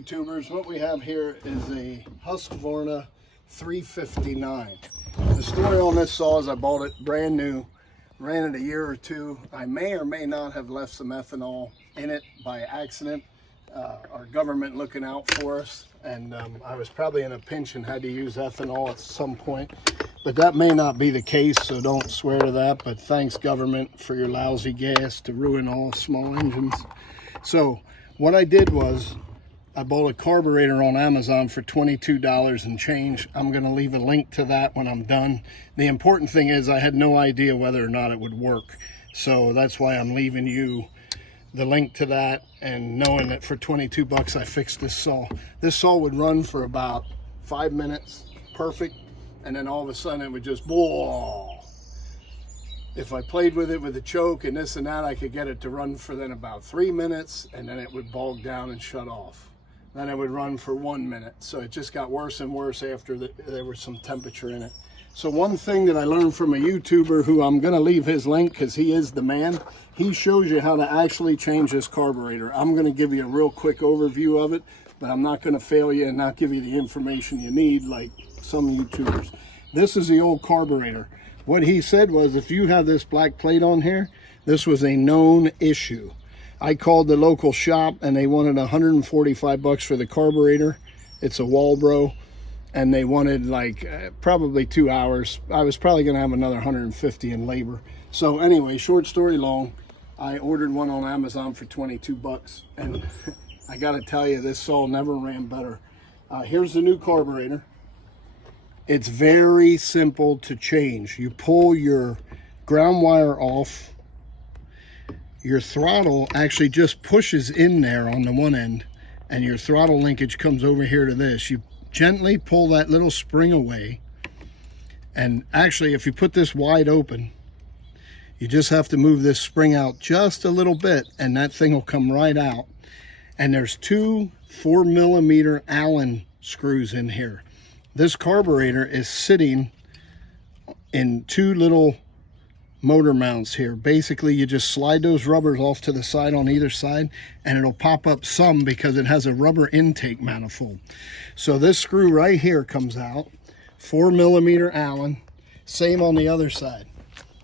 YouTubers, what we have here is a Husqvarna 359. The story on this saw is I bought it brand new, ran it a year or two. I may or may not have left some ethanol in it by accident. Our government looking out for us, and I was probably in a pinch and had to use ethanol at some point, but that may not be the case, so don't swear to that. But thanks, government, for your lousy gas to ruin all small engines. So what I did was I bought a carburetor on Amazon for $22 and change. I'm going to leave a link to that when I'm done. The important thing is I had no idea whether or not it would work, so that's why I'm leaving you the link to that, and knowing that for 22 bucks I fixed this saw. This saw would run for about 5 minutes, perfect, and then all of a sudden it would just, whoa. If I played with it with a choke and this and that, I could get it to run for then about 3 minutes, and then it would bog down and shut off. Then it would run for 1 minute. So it just got worse and worse after there was some temperature in it. So one thing that I learned from a YouTuber, who I'm going to leave his link because he is the man, he shows you how to actually change this carburetor. I'm going to give you a real quick overview of it, but I'm not going to fail you and not give you the information you need like some YouTubers. This is the old carburetor. What he said was, if you have this black plate on here, this was a known issue. I called the local shop and they wanted 145 bucks for the carburetor. It's a Walbro. And they wanted like probably 2 hours. I was probably going to have another 150 in labor. So anyway, short story long, I ordered one on Amazon for 22 bucks. And I got to tell you, this saw never ran better. Here's the new carburetor. It's very simple to change. You pull your ground wire off. Your throttle actually just pushes in there on the one end, and your throttle linkage comes over here to this. You gently pull that little spring away, and actually if you put this wide open, you just have to move this spring out just a little bit and that thing will come right out. And there's two 4mm Allen screws in here. This carburetor is sitting in two little motor mounts here. Basically you just slide those rubbers off to the side on either side, and it'll pop up some because it has a rubber intake manifold. So this screw right here comes out, 4mm Allen, same on the other side.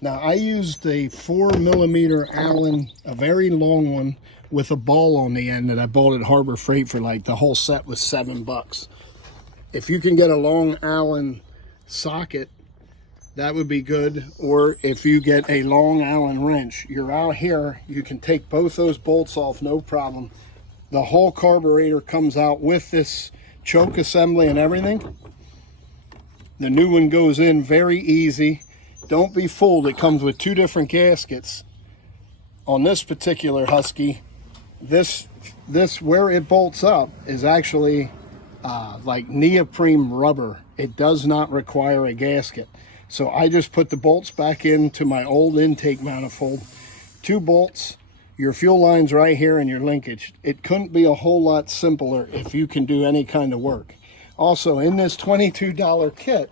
Now I used a 4mm Allen, a very long one with a ball on the end that I bought at Harbor Freight for like the whole set was $7. If you can get a long Allen socket, that would be good. Or if you get a long Allen wrench, you're out here, you can take both those bolts off, no problem. The whole carburetor comes out with this choke assembly and everything. The new one goes in very easy. Don't be fooled, it comes with two different gaskets. On this particular Husky, this where it bolts up is actually like neoprene rubber. It does not require a gasket. So I just put the bolts back into my old intake manifold. 2 bolts, your fuel line's right here, and your linkage. It couldn't be a whole lot simpler if you can do any kind of work. Also, in this $22 kit,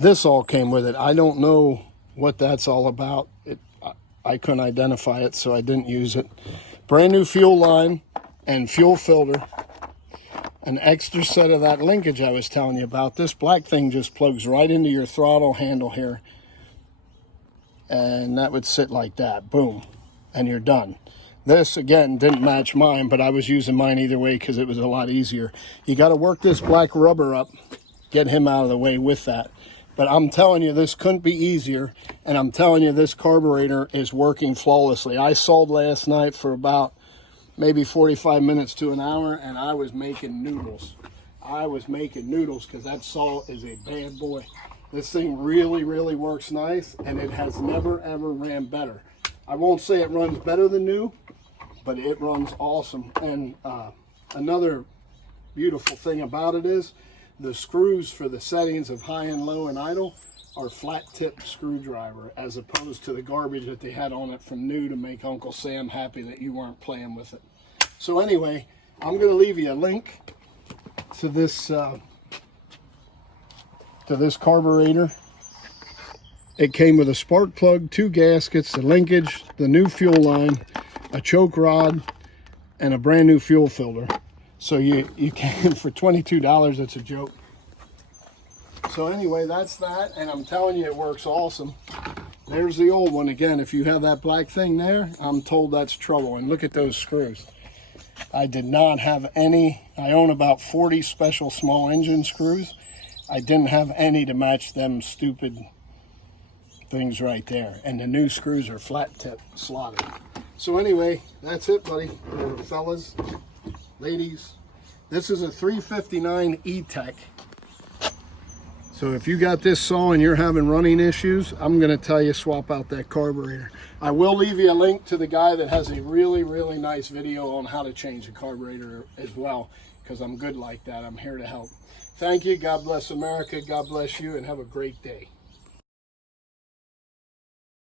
this all came with it. I don't know what that's all about. I couldn't identify it, so I didn't use it. Brand new fuel line and fuel filter. An extra set of that linkage I was telling you about. This black thing just plugs right into your throttle handle here, and that would sit like that, boom, and you're done. This again didn't match mine, but I was using mine either way because it was a lot easier. You got to work this black rubber up, get him out of the way with that. But I'm telling you, this couldn't be easier, and I'm telling you, this carburetor is working flawlessly. I sold last night for about maybe 45 minutes to an hour, and I was making noodles. I was making noodles because that saw is a bad boy. This thing really, really works nice, and it has never, ever ran better. I won't say it runs better than new, but it runs awesome. And another beautiful thing about it is the screws for the settings of high and low and idle are flat tip screwdriver, as opposed to the garbage that they had on it from new to make Uncle Sam happy that you weren't playing with it. So anyway, I'm going to leave you a link to this carburetor. It came with a spark plug, 2 gaskets, the linkage, the new fuel line, a choke rod, and a brand new fuel filter. So you can, for $22, it's a joke. So anyway, that's that, and I'm telling you, it works awesome. There's the old one again. If you have that black thing there, I'm told that's trouble. And look at those screws. I did not have any. I own about 40 special small engine screws. I didn't have any to match them stupid things right there. And the new screws are flat tip slotted. So anyway, that's it, buddy. Fellas, ladies, this is a 359 E-Tech. So if you got this saw and you're having running issues, I'm going to tell you swap out that carburetor. I will leave you a link to the guy that has a really, really nice video on how to change a carburetor as well, because I'm good like that. I'm here to help. Thank you. God bless America. God bless you, and have a great day.